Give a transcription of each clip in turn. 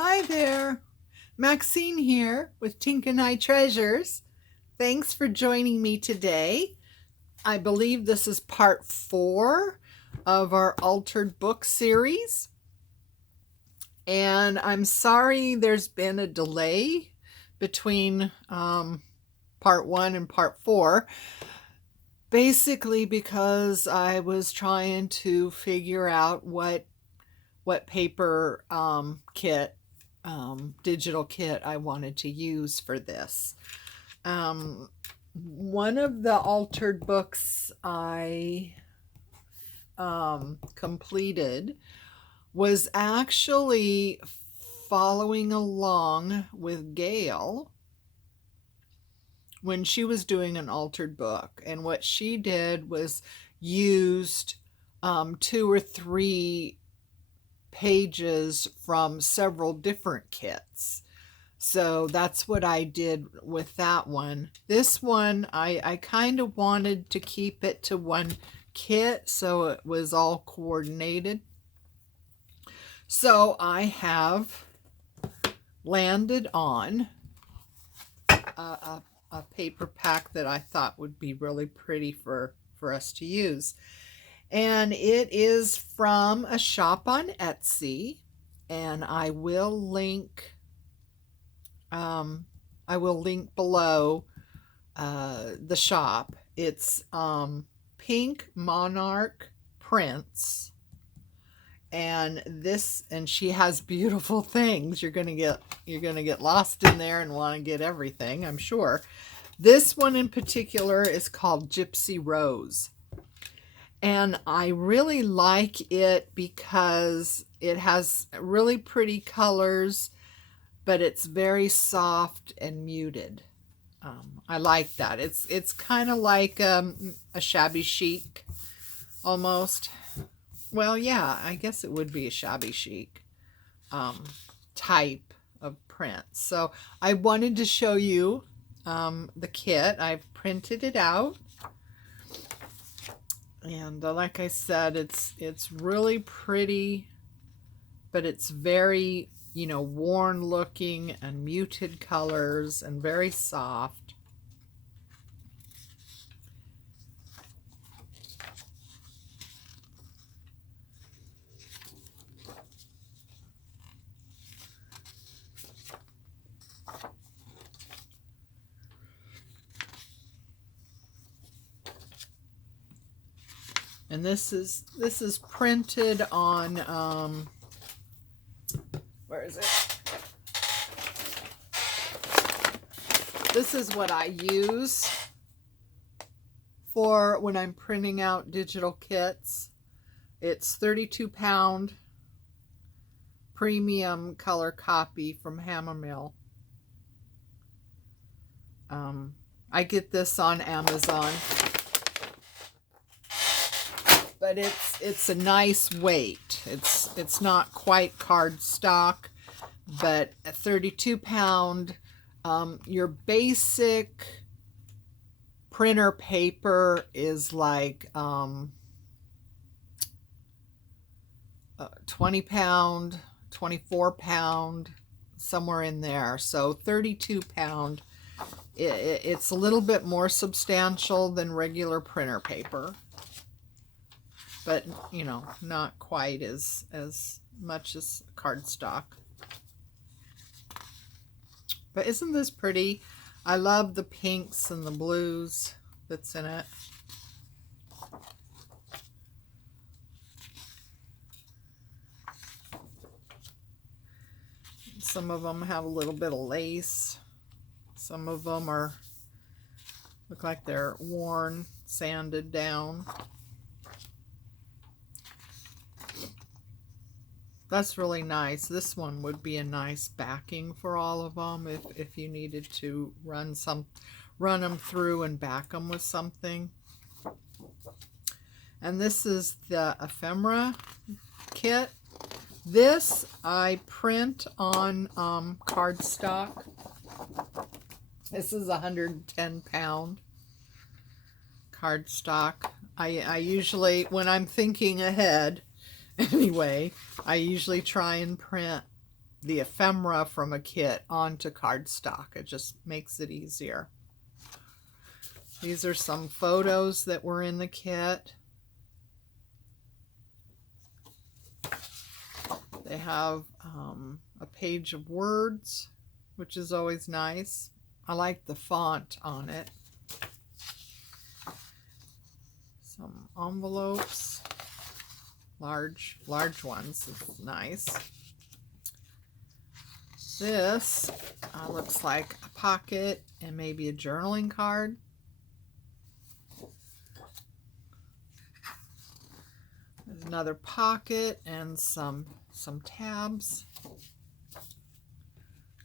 Hi there, Maxine here with Treasures. Thanks for joining me today. I believe this is part 4 of our Altered Book series. And I'm sorry there's been a delay between part 1 and part 4. Basically because I was trying to figure out what paper kit, digital kit I wanted to use for this. One of the altered books I completed was actually following along with Gail when she was doing an altered book. And what she did was used 2 or 3 pages from several different kits. So that's what I did with that one. This one, I kind of wanted to keep it to one kit so it was all coordinated. So I have landed on a paper pack that I thought would be really pretty for us to use. And it is from a shop on Etsy, and I will link below the shop. It's Pink Monarch Prints, and she has beautiful things. You're gonna get lost in there and want to get everything, I'm sure. This one in particular is called Gypsy Rose. And I really like it because it has really pretty colors, but it's very soft and muted. I like that. It's kind of like a shabby chic, almost. Well, yeah, I guess it would be a shabby chic type of print. So I wanted to show you the kit. I've printed it out. And like I said, it's really pretty, but it's very, worn looking and muted colors and very soft. And this is printed on where is it? This is what I use for when I'm printing out digital kits. It's 32-pound premium color copy from Hammermill. I get this on Amazon. But it's a nice weight. It's not quite cardstock, but a 32-pound. Your basic printer paper is like 20-pound, 24-pound, somewhere in there. So 32-pound. It's a little bit more substantial than regular printer paper. But, not quite as much as cardstock. But isn't this pretty? I love the pinks and the blues that's in it. Some of them have a little bit of lace. Some of them look like they're worn, sanded down. That's really nice. This one would be a nice backing for all of them if you needed to run them through and back them with something. And this is the ephemera kit. This I print on cardstock. This is 110-pound cardstock. I usually, when I'm thinking ahead, anyway, I usually try and print the ephemera from a kit onto cardstock. It just makes it easier. These are some photos that were in the kit. They have a page of words, which is always nice. I like the font on it. Some envelopes, large ones is nice. This looks like a pocket and maybe a journaling card. There's another pocket and some tabs.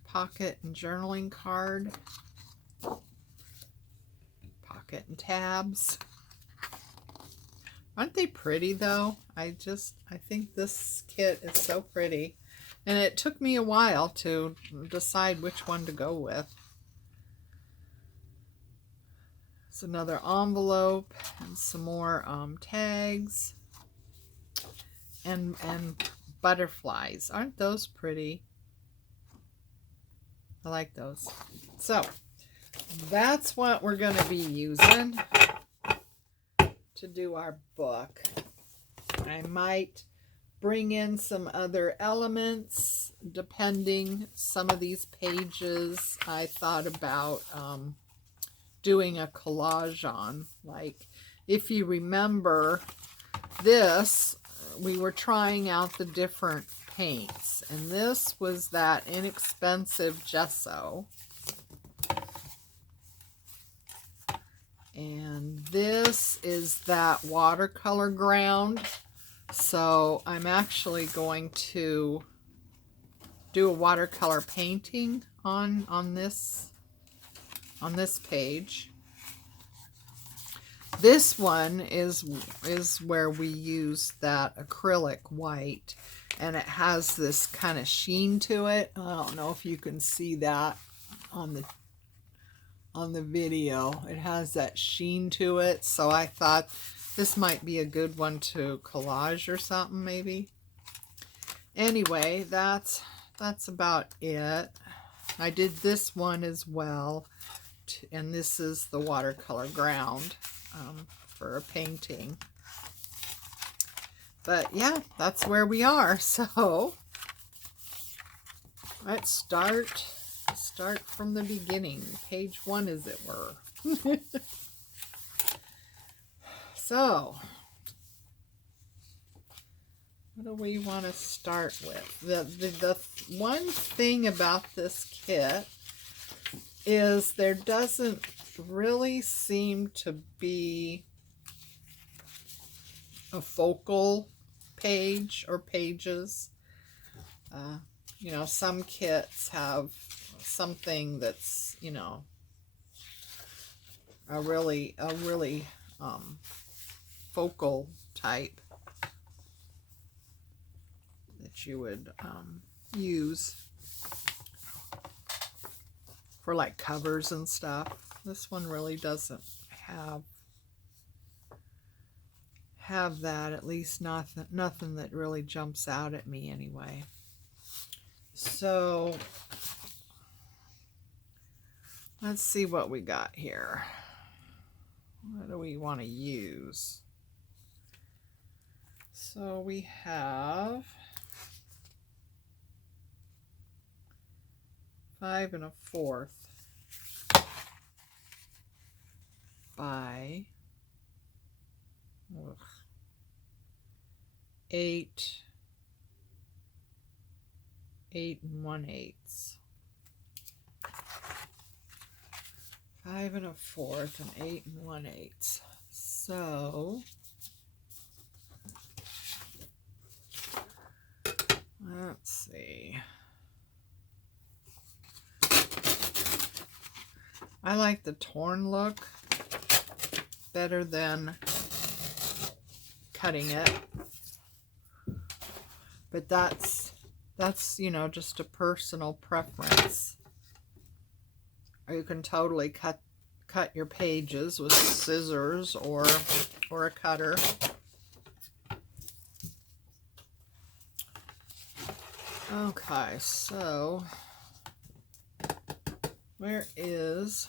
Pocket and journaling card. Pocket and tabs. Aren't they pretty though? I think this kit is so pretty. And it took me a while to decide which one to go with. It's another envelope and some more tags and butterflies. Aren't those pretty? I like those. So that's what we're going to be using to do our book. I might bring in some other elements depending. Some of these pages I thought about doing a collage on. Like, if you remember this, we were trying out the different paints, and this was that inexpensive gesso, and this is that watercolor ground. So I'm actually going to do a watercolor painting on this page. This one is where we use that acrylic white, and it has this kind of sheen to it. I don't know if you can see that on the video. It has that sheen to it, so I thought this might be a good one to collage or something, maybe. Anyway, that's about it. I did this one as well, and this is the watercolor ground for a painting. But yeah, that's where we are. So let's start from the beginning. Page 1, as it were. So, what do we want to start with? The one thing about this kit is there doesn't really seem to be a focal page or pages. You know, some kits have something that's, you know, a really focal type that you would use for like covers and stuff. This one really doesn't have that, at least nothing that really jumps out at me anyway. So let's see what we got here. What do we want to use? So we have 5 1/4 by 8 1/8. 5 1/4 and 8 1/8. So let's see. I like the torn look better than cutting it, but that's you know, just a personal preference. Or you can totally cut your pages with scissors or a cutter. Okay, so where is...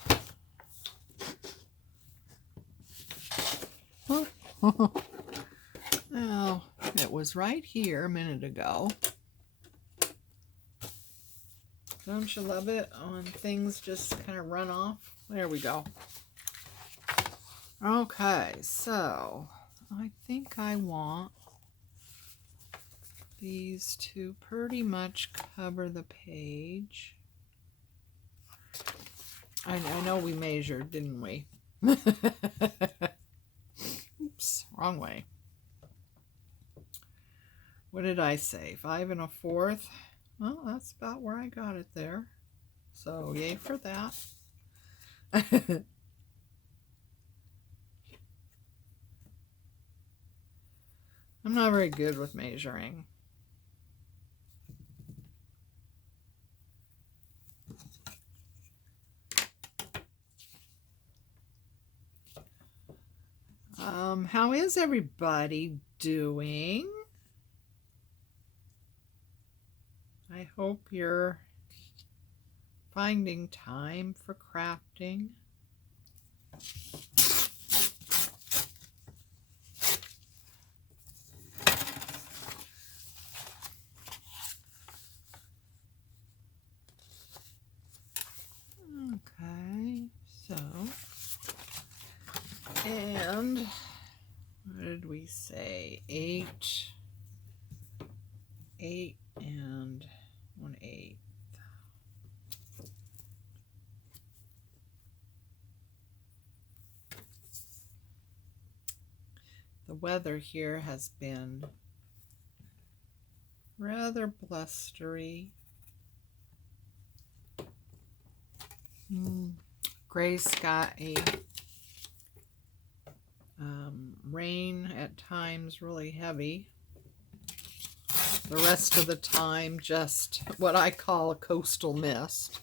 Oh, it was right here a minute ago. Don't you love it when things just kind of run off? There we go. Okay, so I think I want these to pretty much cover the page. I know we measured, didn't we? Oops, wrong way. What did I say? 5 1/4? Well, that's about where I got it there. So, yay for that. I'm not very good with measuring. How is everybody doing? I hope you're finding time for crafting. Okay, so, and what did we say? 8 and 1/8. The weather here has been rather blustery. Gray sky, rain at times really heavy. The rest of the time just what I call a coastal mist.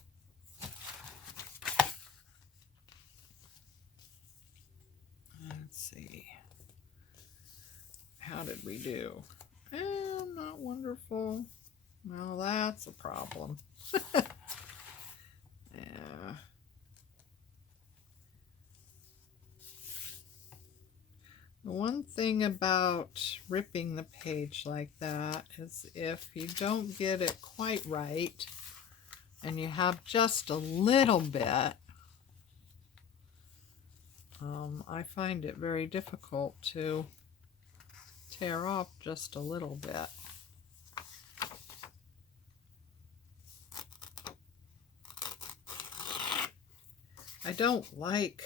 Let's see. How did we do? Not wonderful. Well, that's a problem. Yeah. The one thing about ripping the page like that is if you don't get it quite right and you have just a little bit, I find it very difficult to tear off just a little bit. I don't like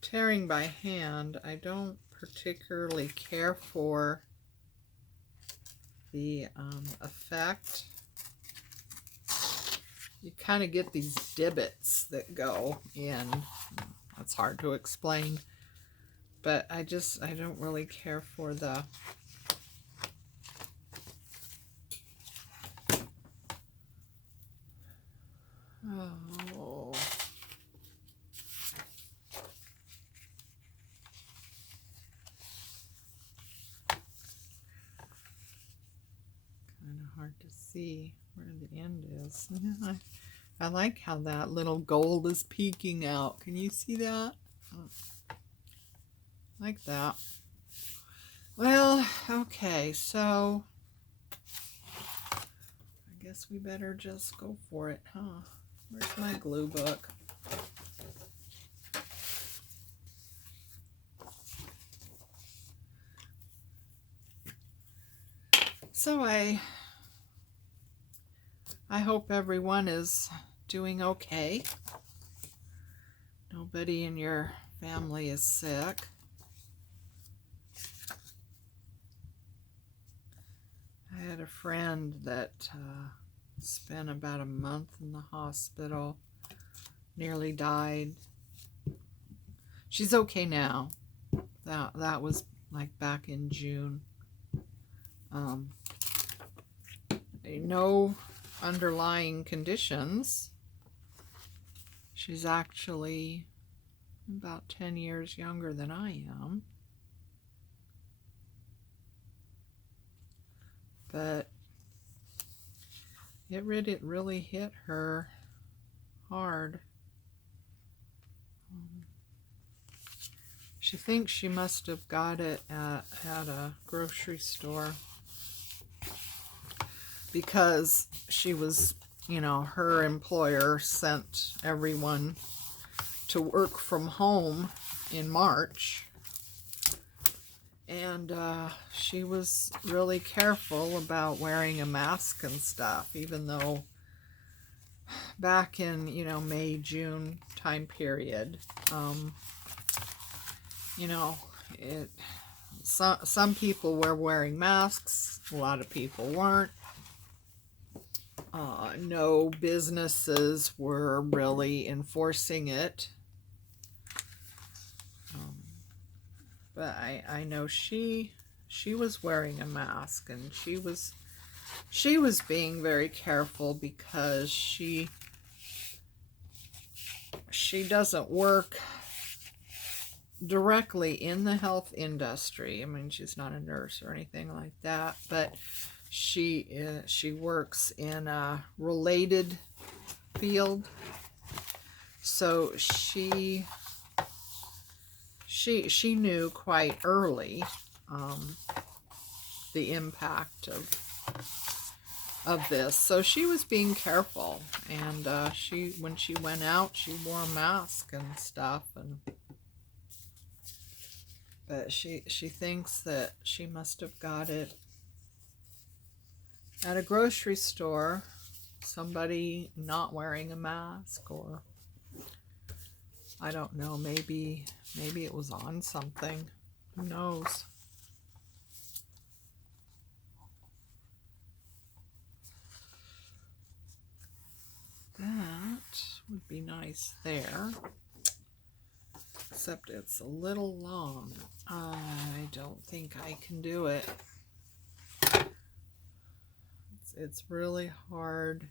tearing by hand. I don't particularly care for the effect. You kind of get these divots that go in. That's hard to explain, but I don't really care for the kind of hard to see where the end is. I like how that little gold is peeking out. Can you see that? Like that. Well, okay, so I guess we better just go for it, huh? Where's my glue book? So I hope everyone is doing okay. Nobody in your family is sick. I had a friend that spent about a month in the hospital, nearly died. She's okay now. That was like back in June. No underlying conditions. She's actually about 10 years younger than I am. but it really hit her hard. She thinks she must have got it at a grocery store because she was, you know, her employer sent everyone to work from home in March. And she was really careful about wearing a mask and stuff, even though back in, you know, May, June time period, you know, some people were wearing masks, a lot of people weren't. No businesses were really enforcing it. But I know she was wearing a mask, and she was being very careful because she doesn't work directly in the health industry. I mean, she's not a nurse or anything like that, but she works in a related field. So she knew quite early the impact of this. So she was being careful, and when she went out, she wore a mask and stuff, but she thinks that she must have got it at a grocery store, somebody not wearing a mask, or I don't know, maybe it was on something. Who knows? That would be nice there. Except it's a little long. I don't think I can do it. It's really hard.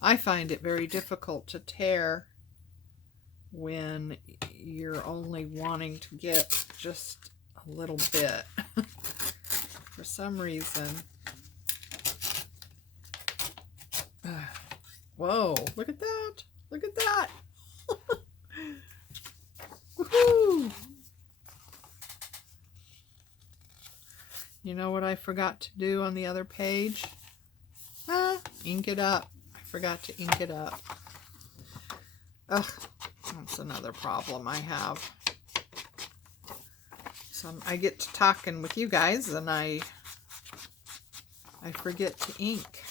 I find it very difficult to tear when you're only wanting to get just a little bit. For some reason. Whoa, look at that. Look at that. Woohoo! You know what I forgot to do on the other page? Ink it up. I forgot to ink it up. Ugh, that's another problem I have. So I get to talking with you guys and I forget to ink.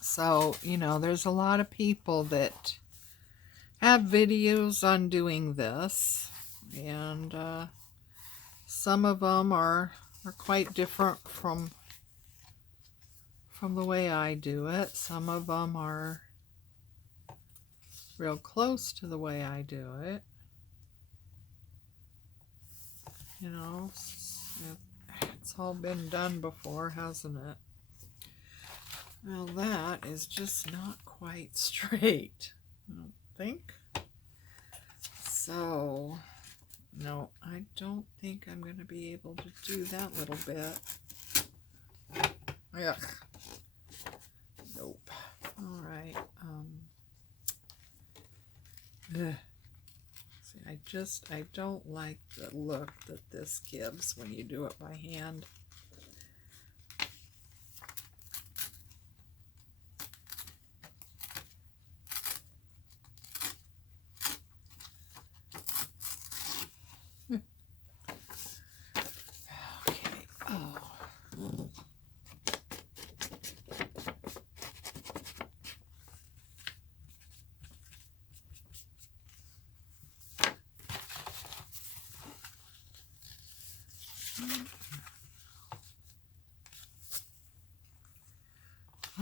So, you know, there's a lot of people that have videos on doing this, and some of them are quite different from the way I do it. Some of them are real close to the way I do it. You know, it's all been done before, hasn't it? Well, that is just not quite straight, I don't think. So, no, I don't think I'm going to be able to do that little bit. Yeah. Nope. All right. See, I don't like the look that this gives when you do it by hand.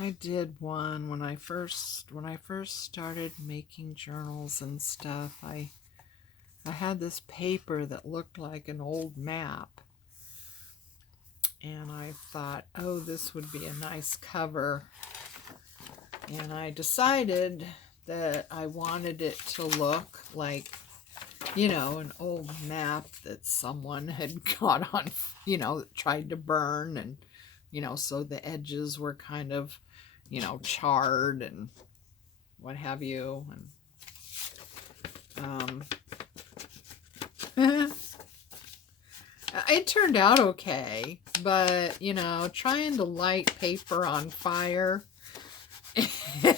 I did one when I first started making journals and stuff. I had this paper that looked like an old map, and I thought, oh, this would be a nice cover. And I decided that I wanted it to look like, you know, an old map that someone had got on, you know, tried to burn, and, you know, so the edges were kind of, you know, charred and what have you. And it turned out okay, but, you know, trying to light paper on fire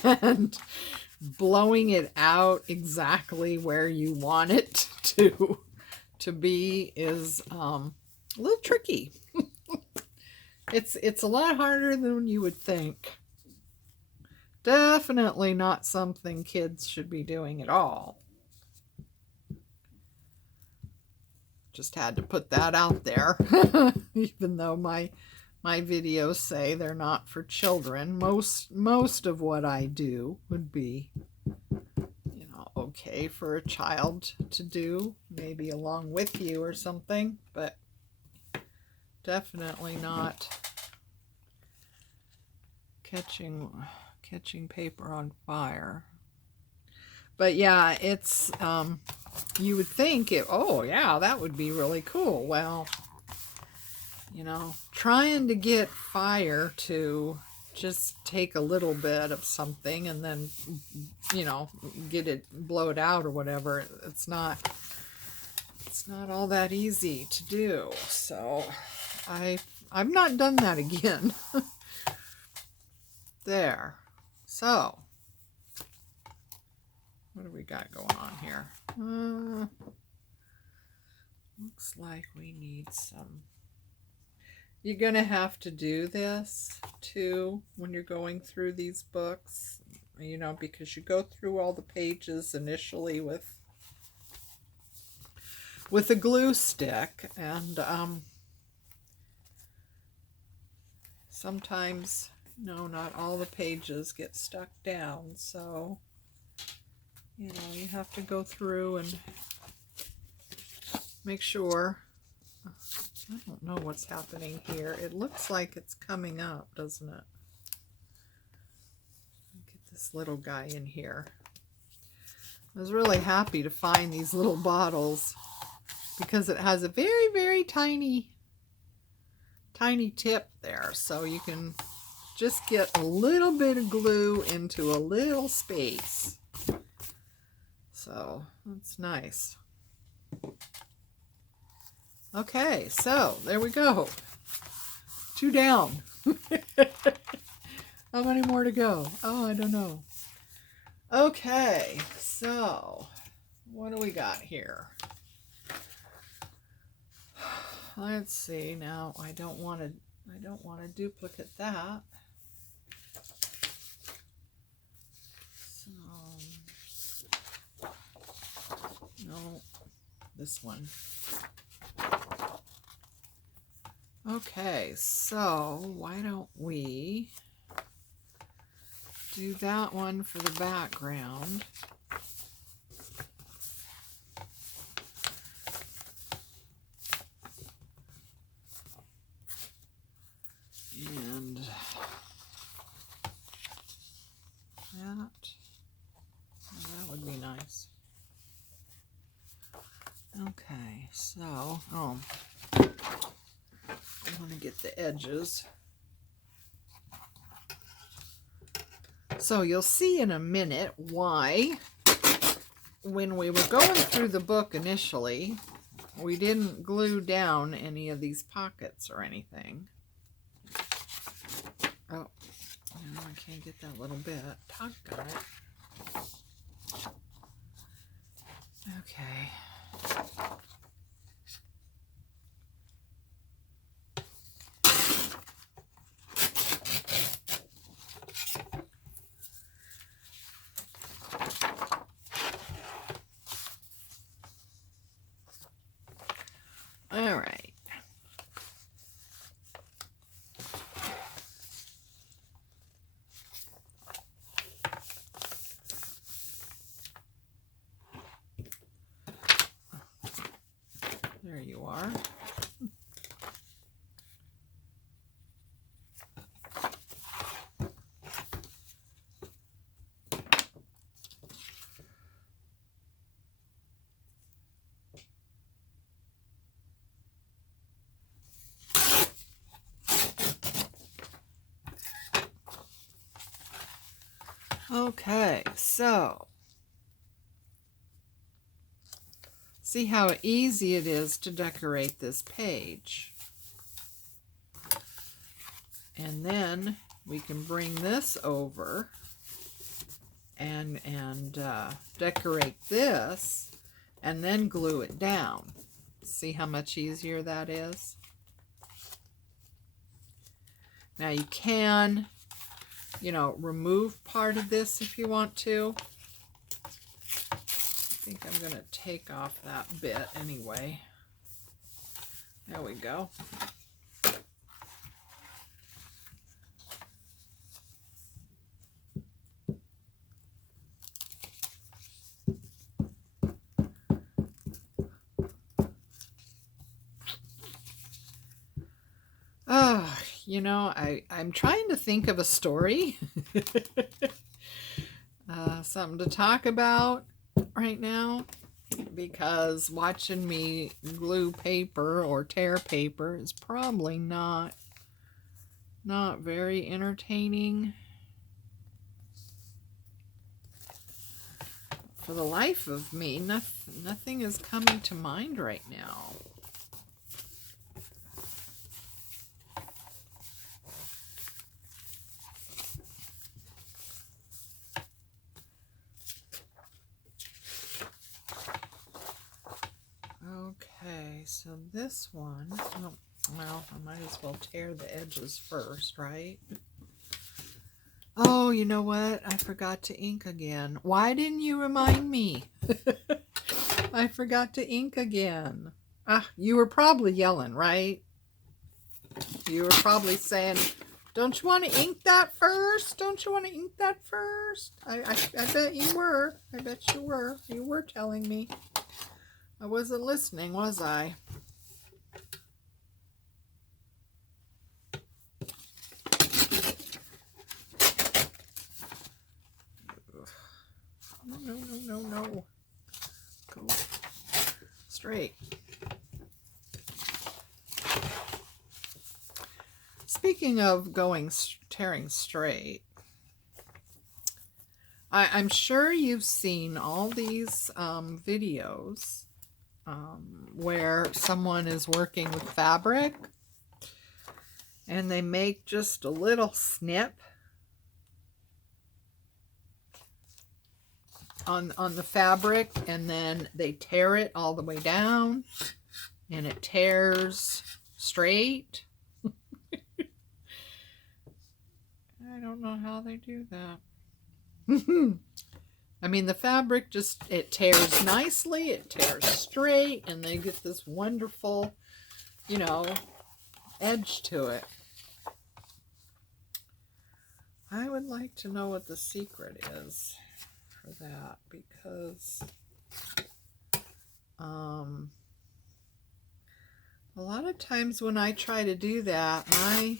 and blowing it out exactly where you want it to be is a little tricky. It's a lot harder than you would think. Definitely not something kids should be doing at all. Just had to put that out there. Even though my videos say they're not for children, most of what I do would be, you know, okay for a child to do, maybe along with you or something, but definitely not catching paper on fire. But yeah, it's you would think oh yeah, that would be really cool. Well, you know, trying to get fire to just take a little bit of something and then, you know, blow it out or whatever, it's not all that easy to do. So I've not done that again. There. So what do we got going on here? Looks like we need some. You're going to have to do this too when you're going through these books, you know, because you go through all the pages initially with a glue stick, and sometimes, no, not all the pages get stuck down, so, you know, you have to go through and make sure. I don't know what's happening here. It looks like it's coming up, doesn't it? Get this little guy in here. I was really happy to find these little bottles because it has a very, very tiny tip there. So you can just get a little bit of glue into a little space. So that's nice. Okay, so there we go. 2 down. How many more to go? Oh, I don't know. Okay, so what do we got here? Let's see. Now I don't want to duplicate that. So no, this one. Okay, so why don't we do that one for the background. And that would be nice. Okay, so, I want to get the edges. So you'll see in a minute why, when we were going through the book initially, we didn't glue down any of these pockets or anything. Oh, no, I can't get that little bit. Todd got it. Okay. All right. There you are. Okay, so see how easy it is to decorate this page. And then we can bring this over and decorate this and then glue it down. See how much easier that is? Now you can, you know, remove part of this if you want to. I think I'm going to take off that bit anyway. There we go. Oh, you know, I'm trying to think of a story. Something to talk about right now, because watching me glue paper or tear paper is probably not very entertaining. For the life of me, nothing is coming to mind right now. Okay, so this one, oh, well, I might as well tear the edges first, right? Oh, you know what? I forgot to ink again. Why didn't you remind me? I forgot to ink again. Ah, you were probably yelling, right? You were probably saying, don't you want to ink that first? Don't you want to ink that first? I bet you were. I bet you were. You were telling me. I wasn't listening, was I? No. Go straight. Speaking of tearing straight, I'm sure you've seen all these videos where someone is working with fabric and they make just a little snip on the fabric, and then they tear it all the way down and it tears straight. I don't know how they do that. I mean, the fabric just, it tears nicely, it tears straight, and they get this wonderful, you know, edge to it. I would like to know what the secret is for that, because a lot of times when I try to do that, my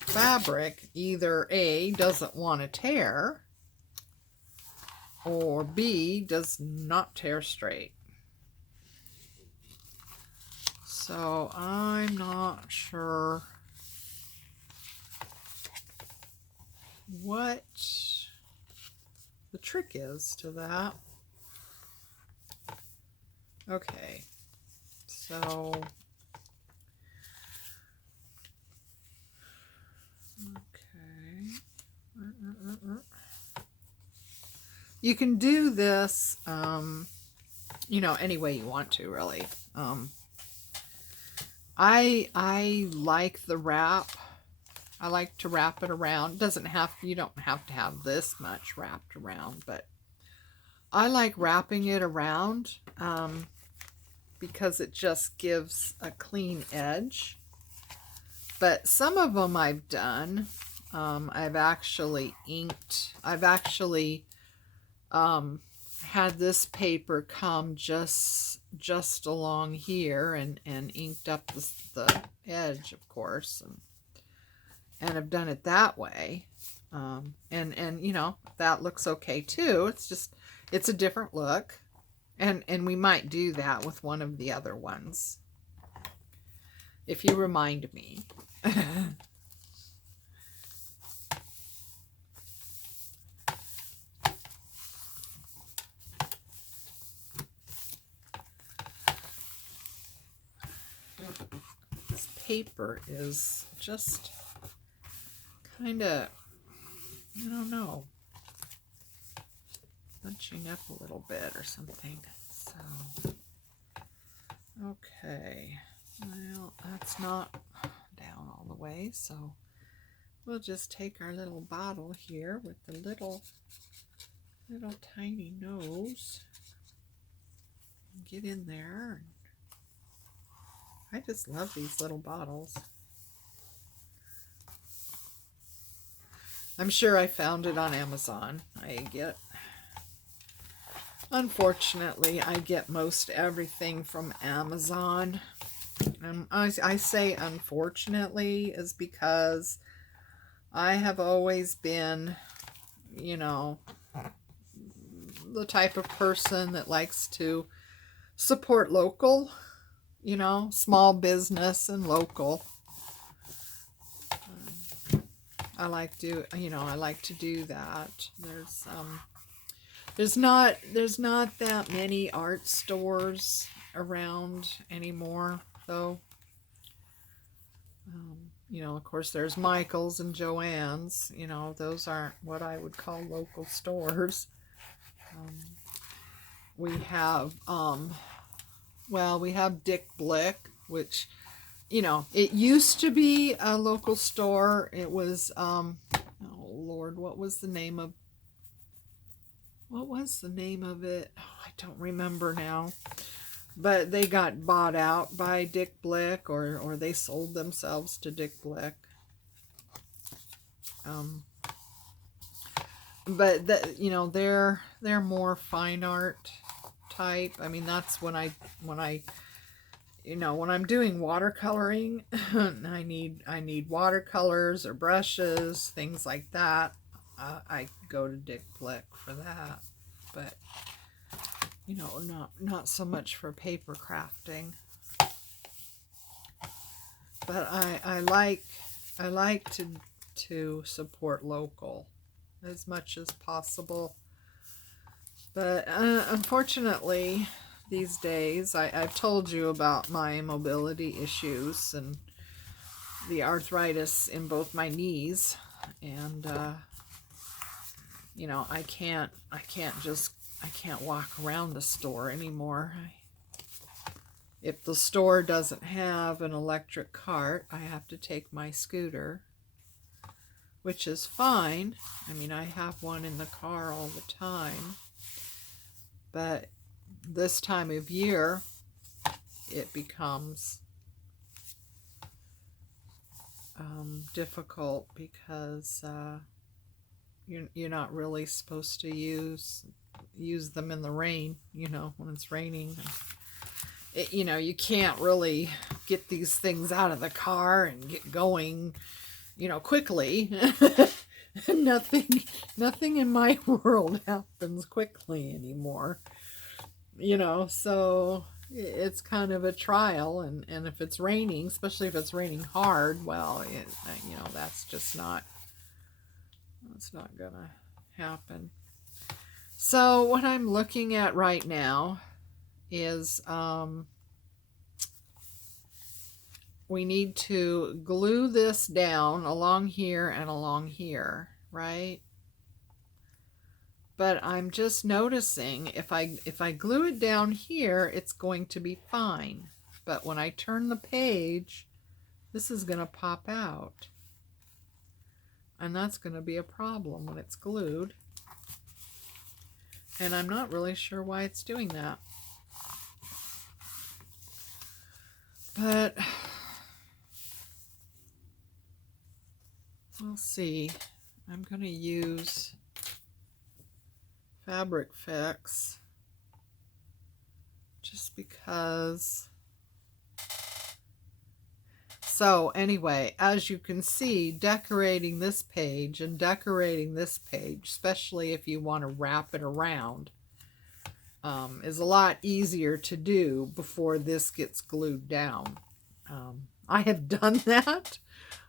fabric either A, doesn't want to tear, or B, does not tear straight. So I'm not sure what the trick is to that. Okay, so you can do this, you know, any way you want to, really. I like the wrap. I like to wrap it around. You don't have to have this much wrapped around, but I like wrapping it around because it just gives a clean edge. But some of them I've done, I've actually inked. I've actually had this paper come just along here and inked up the edge, of course, and have done it that way. And you know, that looks okay too. It's just, it's a different look. And we might do that with one of the other ones, if you remind me. This paper is just kind of, I don't know, bunching up a little bit or something. So, okay, well, that's not down all the way, so we'll just take our little bottle here with the little tiny nose and get in there. I just love these little bottles. I'm sure I found it on Amazon. Unfortunately, I get most everything from Amazon. And I say unfortunately is because I have always been, you know, the type of person that likes to support local, you know, small business and local. I like to do that. There's not that many art stores around anymore, though. You know, of course, there's Michael's and Joann's. You know, those aren't what I would call local stores. We have, we have Dick Blick, which, you know, it used to be a local store. It was, oh Lord, what was the name of it? Oh, I don't remember now. But they got bought out by Dick Blick, or they sold themselves to Dick Blick. But you know, they're more fine art type. I mean, that's when you know, when I'm doing watercoloring, I need watercolors or brushes, things like that. I go to Dick Blick for that. But you know, not so much for paper crafting. But I like to support local as much as possible. But unfortunately, these days, I've told you about my mobility issues and the arthritis in both my knees, and you know, I can't walk around the store anymore. If the store doesn't have an electric cart, I have to take my scooter, which is fine. I mean, I have one in the car all the time. But this time of year, it becomes difficult because you're not really supposed to use them in the rain, you know, when it's raining. You know, you can't really get these things out of the car and get going, you know, quickly. Nothing in my world happens quickly anymore, you know, so it's kind of a trial. And if it's raining, especially if it's raining hard, well, you know, that's not gonna happen. So what I'm looking at right now is we need to glue this down along here and along here, right? But I'm just noticing if I glue it down here, it's going to be fine. But when I turn the page, this is going to pop out. And that's going to be a problem when it's glued. And I'm not really sure why it's doing that. But we'll see. I'm going to use, fabric fix just because. So anyway, as you can see, decorating this page and decorating this page, especially if you want to wrap it around, is a lot easier to do before this gets glued down. I have done that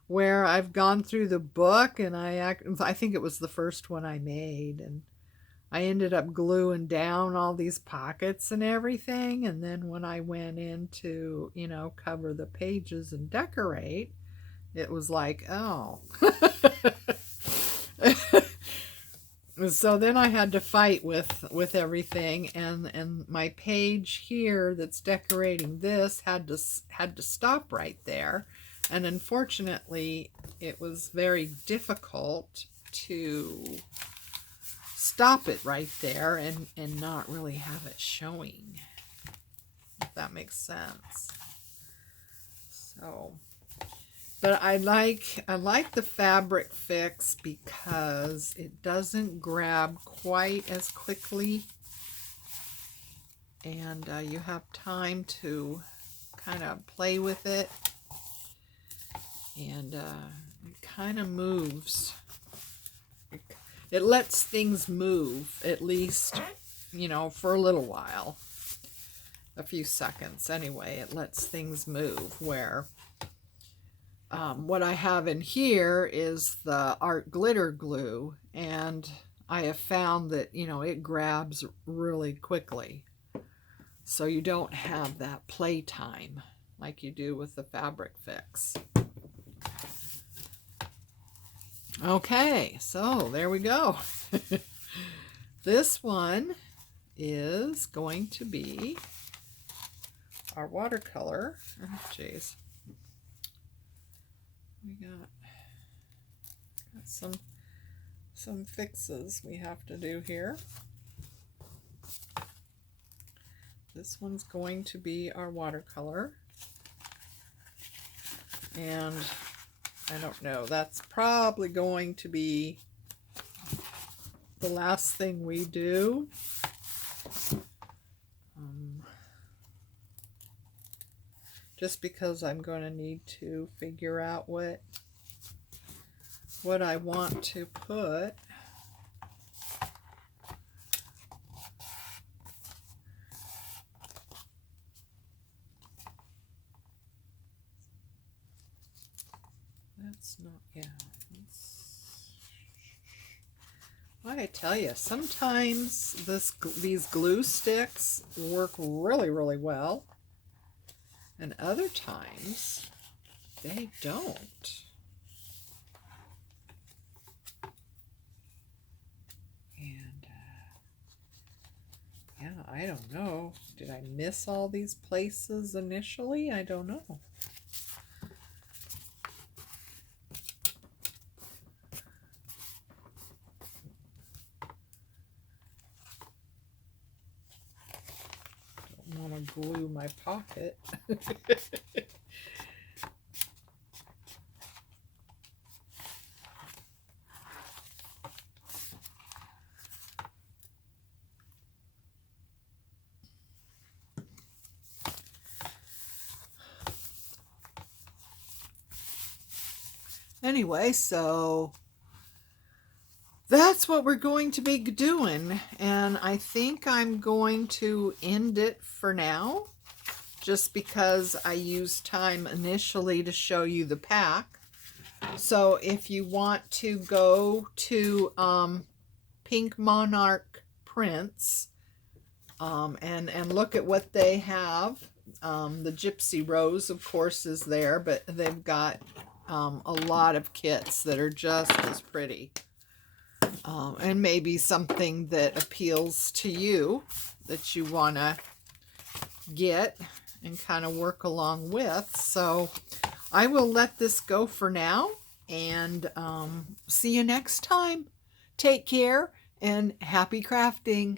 where I've gone through the book, and I think it was the first one I made, and I ended up gluing down all these pockets and everything, and then when I went in to, you know, cover the pages and decorate, it was like, oh. So then I had to fight with everything, and my page here that's decorating this had to stop right there, and unfortunately it was very difficult to stop it right there and not really have it showing, if that makes sense. So, but I like the fabric fix because it doesn't grab quite as quickly, and you have time to kind of play with it, and it kind of moves. It lets things move, at least, you know, for a little while. A few seconds anyway, it lets things move, where what I have in here is the art glitter glue, and I have found that, you know, it grabs really quickly. So you don't have that play time like you do with the fabric fix. Okay, so there we go. This one is going to be our watercolor. Oh, geez. We got some fixes we have to do here. This one's going to be our watercolor. And I don't know, that's probably going to be the last thing we do. Just because I'm going to need to figure out what I want to put. That's not, yeah. I tell you, sometimes these glue sticks work really, really well, and other times they don't. And yeah, I don't know. Did I miss all these places initially? I don't know. Want to glue my pocket. Anyway, so that's what we're going to be doing, and I think I'm going to end it for now, just because I used time initially to show you the pack. So if you want to go to Pink Monarch Prints and look at what they have, the Gypsy Rose, of course, is there, but they've got a lot of kits that are just as pretty. And maybe something that appeals to you that you want to get and kind of work along with. So I will let this go for now, and see you next time. Take care and happy crafting.